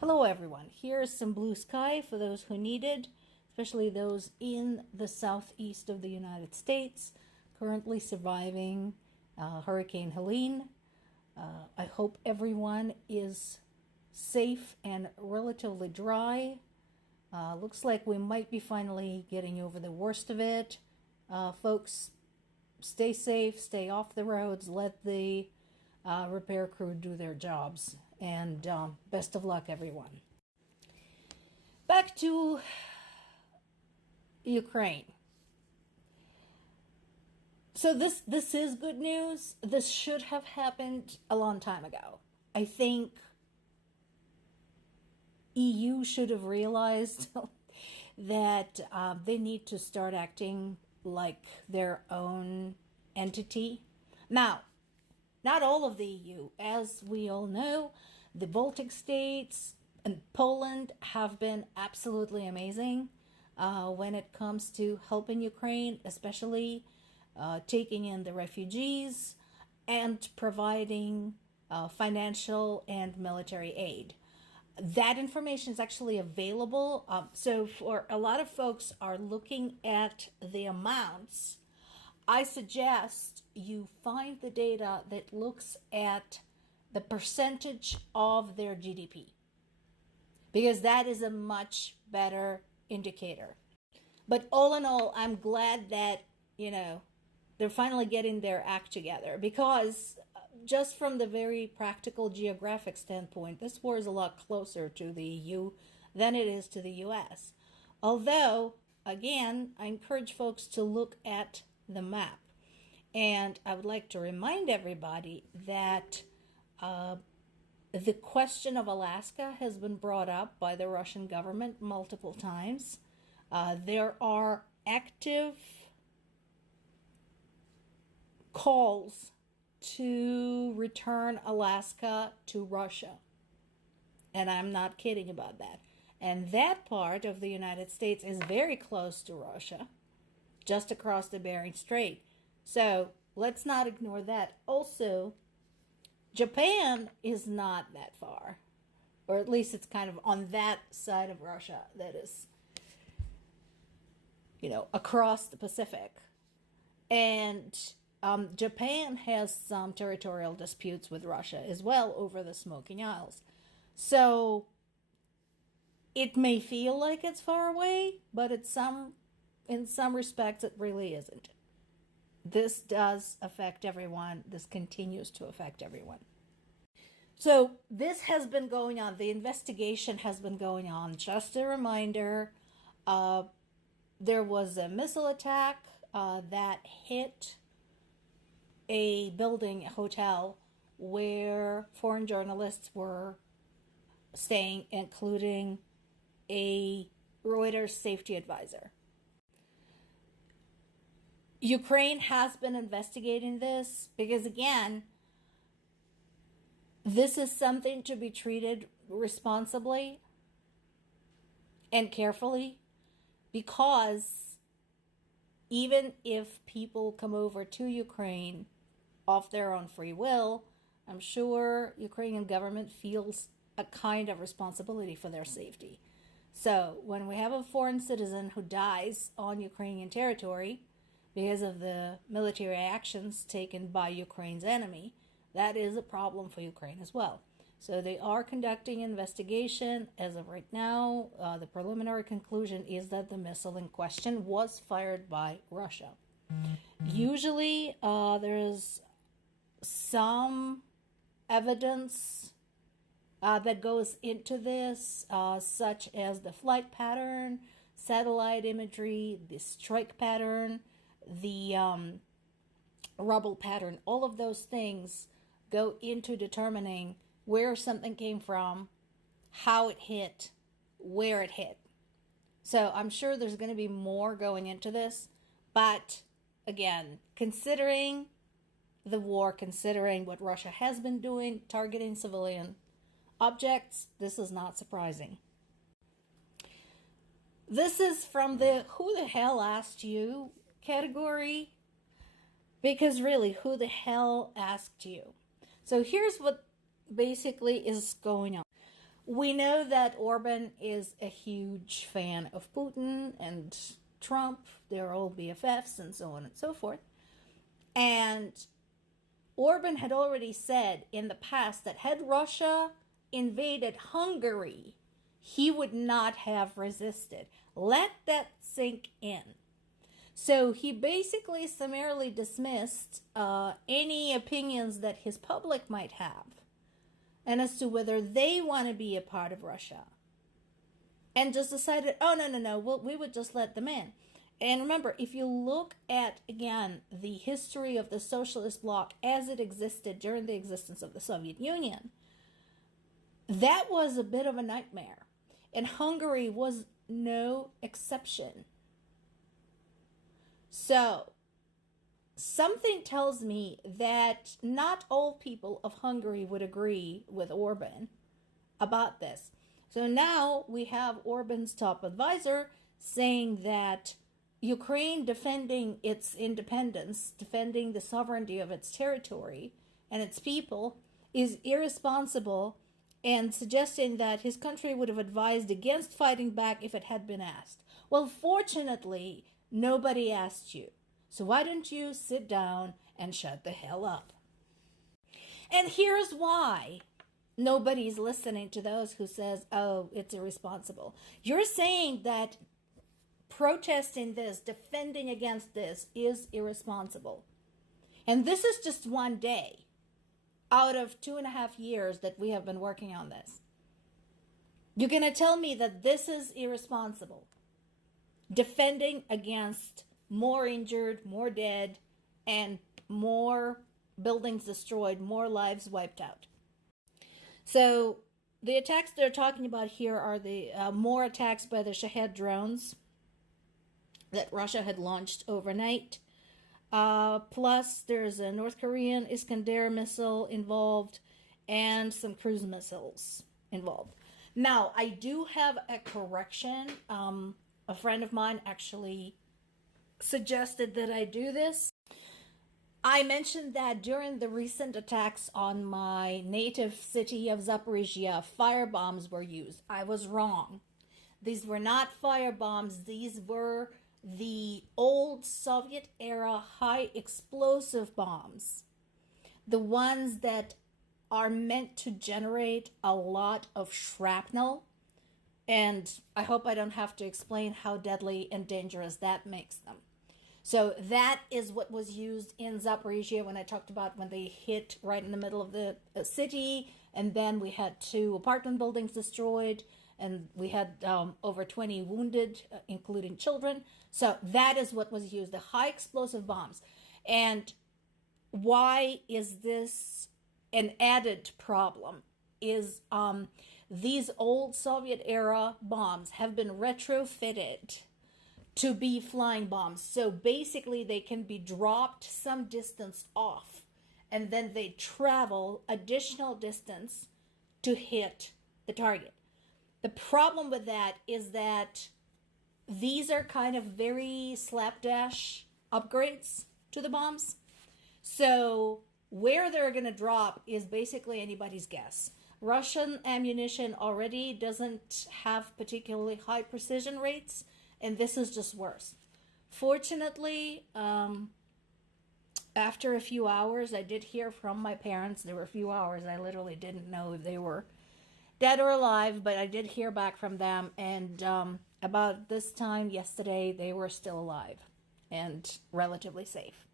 Hello everyone, here's some blue sky for those who need it, especially those in the southeast of the United States, currently surviving Hurricane Helene. I hope everyone is safe and relatively dry. Looks like we might be finally getting over the worst of it. Folks, stay safe, stay off the roads, let the repair crew do their jobs. And best of luck, everyone. Back to Ukraine. So this is good news. This should have happened a long time ago. I think EU should have realized that they need to start acting like their own entity. Now, not all of the EU. As we all know, the Baltic states and Poland have been absolutely amazing when it comes to helping Ukraine, especially taking in the refugees and providing financial and military aid. That information is actually available. So for a lot of folks are looking at the amounts, I suggest you find the data that looks at the percentage of their GDP, because that is a much better indicator. But all in all, I'm glad that, they're finally getting their act together, because just from the very practical geographic standpoint, this war is a lot closer to the EU than it is to the US. Although, again, I encourage folks to look at the map. And I would like to remind everybody that the question of Alaska has been brought up by the Russian government multiple times. There are active calls to return Alaska to Russia. And I'm not kidding about that. And that part of the United States is very close to Russia, just across the Bering Strait. So let's not ignore that. Also, Japan is not that far, or at least it's kind of on that side of Russia that is, across the Pacific. And Japan has some territorial disputes with Russia as well over the Smoking Isles. So it may feel like it's far away, but in some respects it really isn't. This does affect everyone. This continues to affect everyone. So this has been going on. The investigation has been going on. Just a reminder, there was a missile attack that hit a building, a hotel, where foreign journalists were staying, including a Reuters safety advisor. Ukraine has been investigating this because, again, this is something to be treated responsibly and carefully, because even if people come over to Ukraine of their own free will, I'm sure Ukrainian government feels a kind of responsibility for their safety. So when we have a foreign citizen who dies on Ukrainian territory because of the military actions taken by Ukraine's enemy, that is a problem for Ukraine as well. So they are conducting investigation. As of right now, the preliminary conclusion is that the missile in question was fired by Russia. Usually, there's some evidence that goes into this, such as the flight pattern, satellite imagery, the strike pattern, the rubble pattern. All of those things go into determining where something came from, how it hit, where it hit. So I'm sure there's going to be more going into this. But again, considering the war, considering what Russia has been doing, targeting civilian objects, this is not surprising. This is from the "who the hell asked you" category, because really, who the hell asked you? So here's what basically is going on. We know that Orban is a huge fan of Putin and Trump. They're all BFFs and so on and so forth. And Orban had already said in the past that had Russia invaded Hungary, he would not have resisted. Let that sink in. So he basically summarily dismissed any opinions that his public might have, and as to whether they want to be a part of Russia. And just decided, oh, no, well, we would just let them in. And remember, if you look at, again, the history of the socialist bloc as it existed during the existence of the Soviet Union, that was a bit of a nightmare. And Hungary was no exception. So, something tells me that not all people of Hungary would agree with Orban about this. So now we have Orban's top advisor saying that Ukraine defending its independence, defending the sovereignty of its territory and its people is irresponsible, and suggesting that his country would have advised against fighting back if it had been asked. Well, fortunately, nobody asked you. So why don't you sit down and shut the hell up? And here's why nobody's listening to those who says, oh, it's irresponsible. You're saying that protesting this, defending against this is irresponsible. And this is just one day out of 2.5 years that we have been working on this. You're going to tell me that this is irresponsible. Defending against more injured, more dead, and more buildings destroyed, more lives wiped out. So the attacks they're talking about here are the more attacks by the Shahed drones that Russia had launched overnight. Plus, there's a North Korean Iskander missile involved and some cruise missiles involved. Now, I do have a correction. A friend of mine actually suggested that I do this. I mentioned that during the recent attacks on my native city of Zaporizhia, firebombs were used. I was wrong. These were not firebombs. These were the old Soviet era high explosive bombs. The ones that are meant to generate a lot of shrapnel. And I hope I don't have to explain how deadly and dangerous that makes them. So that is what was used in Zaporizhia when I talked about when they hit right in the middle of the city. And then we had 2 apartment buildings destroyed. And we had over 20 wounded, including children. So that is what was used, the high explosive bombs. And why is this an added problem? Is these old Soviet era bombs have been retrofitted to be flying bombs. So basically they can be dropped some distance off and then they travel additional distance to hit the target. The problem with that is that these are kind of very slapdash upgrades to the bombs. So where they're going to drop is basically anybody's guess. Russian ammunition already doesn't have particularly high precision rates, and this is just worse. Fortunately, after a few hours, I did hear from my parents. There were a few hours I literally didn't know if they were dead or alive, but I did hear back from them, and about this time yesterday, they were still alive and relatively safe.